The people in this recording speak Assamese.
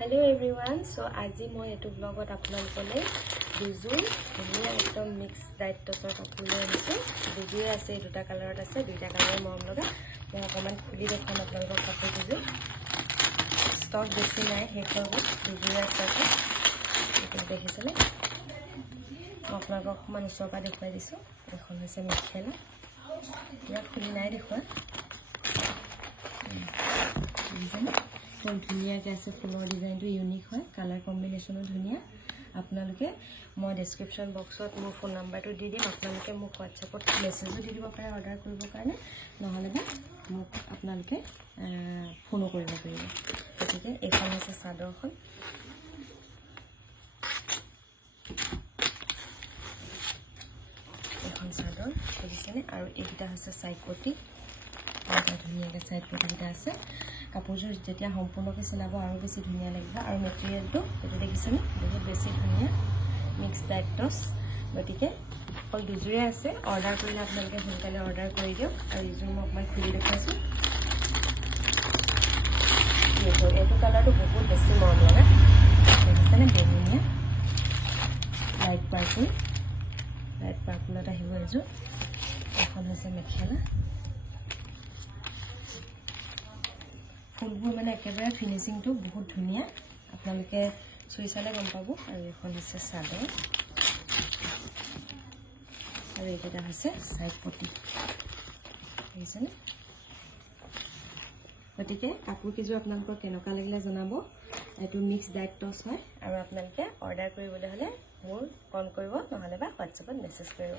Hello everyone, so আজি মই এটো ব্লগত আপোনালোকলে দুজোৰ ধুনীয়া একদম মিক্স ডাইট টছৰ কাপোৰ লৈ আনিছো। দুজোৰ আছে, দুটা কালাৰত আছে, দুটা কালাৰ মৰম লগা। মই অকমান খুলি দেখাম আপোনালোকক কাপোৰ দুজোৰ। ষ্টক বেছি নাই, শেষ হৈ গ'ল। দুজোৰ আছে, এইটো দেখিছেনে? মই আপোনালোকক অকমান ওচৰৰ পৰা দেখুৱাই দিছো। এখন হৈছে মেখেলা, ইয়াত খুলি নাই দেখুৱা। একদম ধুনীয়াকৈ আছে, ফুলৰ ডিজাইনটো ইউনিক হয়, কালাৰ কম্বিনেশ্যনো ধুনীয়া। আপোনালোকে মই ডেছক্ৰিপশ্যন বক্সত মোৰ ফোন নাম্বাৰটো দি দিম, আপোনালোকে মোক হোৱাটছএপত মেছেজো দি দিব পাৰে অৰ্ডাৰ কৰিবৰ কাৰণে, নহ'লে বা মোক আপোনালোকে ফোনো কৰিব পাৰিব। গতিকে এইখন হৈছে চাদৰখন, এইখন চাদৰ দেখিছেনে? আৰু এইকেইটা হৈছে চাইড পটি, ধুনীয়াকৈ চাইড পটিকেইটা আছে। কাপোৰযোৰ যেতিয়া সম্পূৰ্ণকৈ চিলাব আৰু বেছি ধুনীয়া লাগিব। আৰু মেটেৰিয়েলটো এইটো দেখিছেনে? বহুত বেছি ধুনীয়া, মিক্স ডাইট টছ। গতিকে অকল দুযোৰে আছে, অৰ্ডাৰ কৰিলে আপোনালোকে সোনকালে অৰ্ডাৰ কৰি দিয়ক। আৰু এইযোৰ মই অকণমান খুলি দেখুৱাইছোঁ। এইটো কালাৰটো বহুত বেছি মৰম লগা, দেখিছেনে? বেঙুনীয়া লাইট পাৰ্পুলত আহিব এযোৰ। এখন হৈছে মেখেলা, ফুলবোৰ মানে একেবাৰে ফিনিচিংটো বহুত ধুনীয়া, আপোনালোকে চুই চালে গম পাব। আৰু এখন হৈছে চাদৰ, আৰু এইকেইটা হৈছে চাইড পটি, দেখিছেনে? গতিকে কাপোৰকেইযোৰ আপোনালোকৰ কেনেকুৱা লাগিলে জনাব। এইটো মিক্স ডাইট টছ হয়, আৰু আপোনালোকে অৰ্ডাৰ কৰিবলৈ হ'লে মোৰ কল কৰিব, নহ'লে বা হোৱাটছএপত মেছেজ কৰিব।